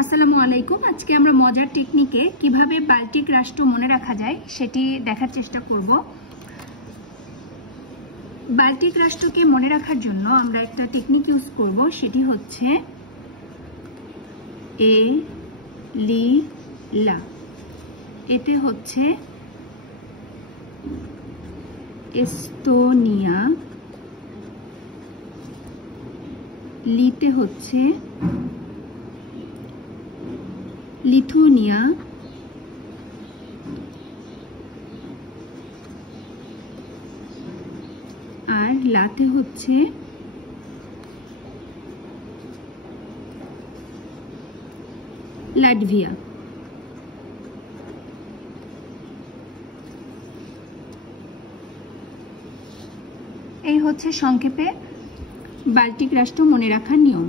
আসসালামু আলাইকুম। আজকে আমরা মজার টেকনিকে কিভাবে বাল্টিক রাষ্ট্র মনে রাখা যায় সেটি দেখার চেষ্টা করব। বাল্টিক রাষ্ট্রকে মনে রাখার জন্য আমরা একটা টেকনিক ইউজ করব, সেটি হচ্ছে এ লি লা। এতে হচ্ছে এস্তোনিয়া, লিতে হচ্ছে লিথুনিয়া, আর লাতে হচ্ছে লাটভিয়া। এই হচ্ছে সংক্ষেপে বাল্টিক রাষ্ট্র মনে রাখার নিয়ম।